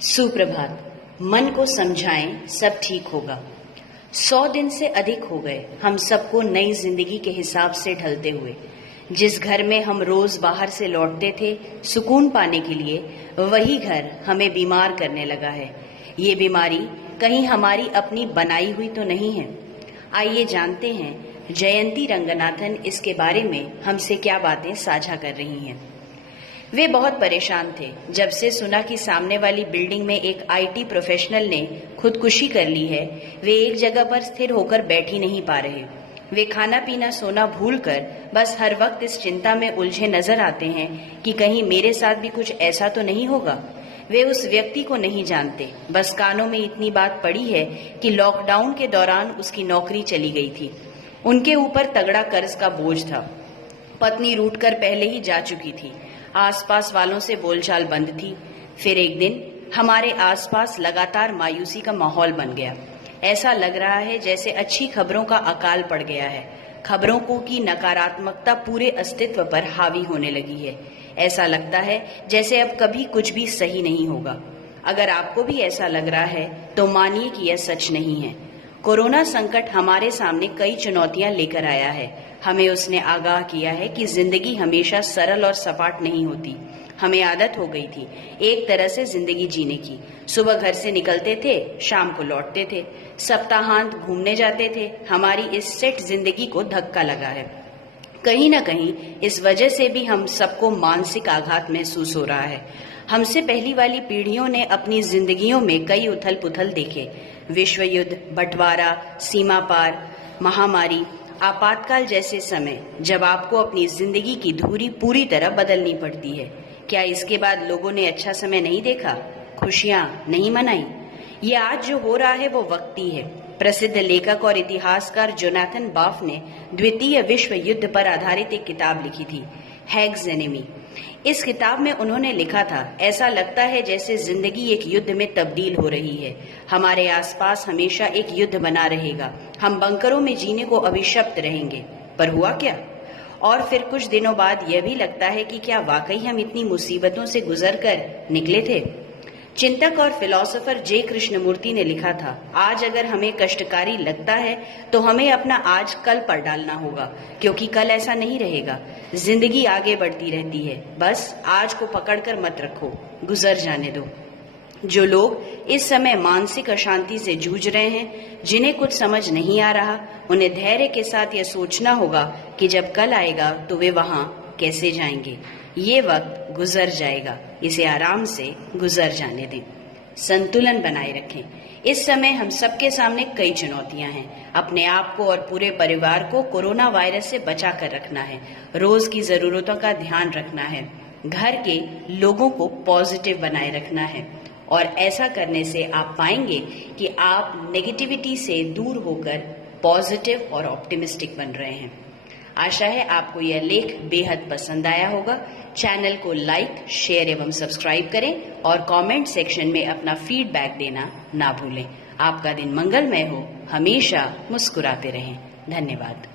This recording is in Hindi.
सुप्रभात। मन को समझाएं, सब ठीक होगा। 100 दिन से अधिक हो गए हम सबको नई जिंदगी के हिसाब से ढलते हुए। जिस घर में हम रोज बाहर से लौटते थे सुकून पाने के लिए, वही घर हमें बीमार करने लगा है। ये बीमारी कहीं हमारी अपनी बनाई हुई तो नहीं है? आइए जानते हैं जयंती रंगनाथन इसके बारे में हमसे क्या बातें साझा कर रही हैं। वे बहुत परेशान थे जब से सुना कि सामने वाली बिल्डिंग में एक आईटी प्रोफेशनल ने खुदकुशी कर ली है। वे एक जगह पर स्थिर होकर बैठ ही नहीं पा रहे। वे खाना पीना सोना भूलकर बस हर वक्त इस चिंता में उलझे नजर आते हैं कि कहीं मेरे साथ भी कुछ ऐसा तो नहीं होगा। वे उस व्यक्ति को नहीं जानते, बस कानों में इतनी बात पड़ी है कि लॉकडाउन के दौरान उसकी नौकरी चली गई थी। उनके ऊपर तगड़ा कर्ज का बोझ था। पत्नी रूठकर पहले ही जा चुकी थी। आसपास वालों से बोलचाल बंद थी। फिर एक दिन हमारे आसपास लगातार मायूसी का माहौल बन गया। ऐसा लग रहा है जैसे अच्छी खबरों का अकाल पड़ गया है। खबरों को की नकारात्मकता पूरे अस्तित्व पर हावी होने लगी है। ऐसा लगता है जैसे अब कभी कुछ भी सही नहीं होगा। अगर आपको भी ऐसा लग रहा है तो मानिए कि यह सच नहीं है। कोरोना संकट हमारे सामने कई चुनौतियां लेकर आया है। हमें उसने आगाह किया है कि जिंदगी हमेशा सरल और सपाट नहीं होती। हमें आदत हो गई थी एक तरह से जिंदगी जीने की। सुबह घर से निकलते थे, शाम को लौटते थे, सप्ताहांत घूमने जाते थे। हमारी इस सेट जिंदगी को धक्का लगा है। कहीं न कहीं इस वजह से भी हम सबको मानसिक आघात महसूस हो रहा है। हमसे पहली वाली पीढ़ियों ने अपनी जिंदगियों में कई उथल पुथल देखे। विश्व युद्ध, बंटवारा, सीमा पार, महामारी, आपातकाल जैसे समय जब आपको अपनी जिंदगी की धुरी पूरी तरह बदलनी पड़ती है। क्या इसके बाद लोगों ने अच्छा समय नहीं देखा, खुशियां नहीं मनाई? ये आज जो हो रहा है वो वक्ती है। प्रसिद्ध लेखक और इतिहासकार जोनाथन बाफ ने द्वितीय विश्व युद्ध पर आधारित एक किताब लिखी थी, हैग्स एनिमी। इस किताब में उन्होंने लिखा था, ऐसा लगता है जैसे जिंदगी एक युद्ध में तब्दील हो रही है। हमारे आसपास हमेशा एक युद्ध बना रहेगा। हम बंकरों में जीने को अभिशप्त रहेंगे। पर हुआ क्या? और फिर कुछ दिनों बाद यह भी लगता है कि क्या वाकई हम इतनी मुसीबतों से गुजर कर निकले थे? चिंतक और फिलोसोफर जे कृष्णमूर्ति ने लिखा था, आज अगर हमें कष्टकारी लगता है तो हमें अपना आज कल पर डालना होगा, क्योंकि कल ऐसा नहीं रहेगा। जिंदगी आगे बढ़ती रहती है, बस आज को पकड़कर मत रखो, गुजर जाने दो। जो लोग इस समय मानसिक अशांति से जूझ रहे हैं, जिन्हें कुछ समझ नहीं आ रहा, उन्हें धैर्य के साथ यह सोचना होगा कि जब कल आएगा तो वे वहां कैसे जाएंगे। ये वक्त गुजर जाएगा, इसे आराम से गुजर जाने दें। संतुलन बनाए रखें। इस समय हम सबके सामने कई चुनौतियां हैं। अपने आप को और पूरे परिवार को कोरोना वायरस से बचा कर रखना है। रोज की जरूरतों का ध्यान रखना है। घर के लोगों को पॉजिटिव बनाए रखना है। और ऐसा करने से आप पाएंगे कि आप नेगेटिविटी से दूर होकर पॉजिटिव और ऑप्टिमिस्टिक बन रहे हैं। आशा है आपको यह लेख बेहद पसंद आया होगा। चैनल को लाइक, शेयर एवं सब्सक्राइब करें और कमेंट सेक्शन में अपना फीडबैक देना ना भूलें। आपका दिन मंगलमय हो, हमेशा मुस्कुराते रहें। धन्यवाद।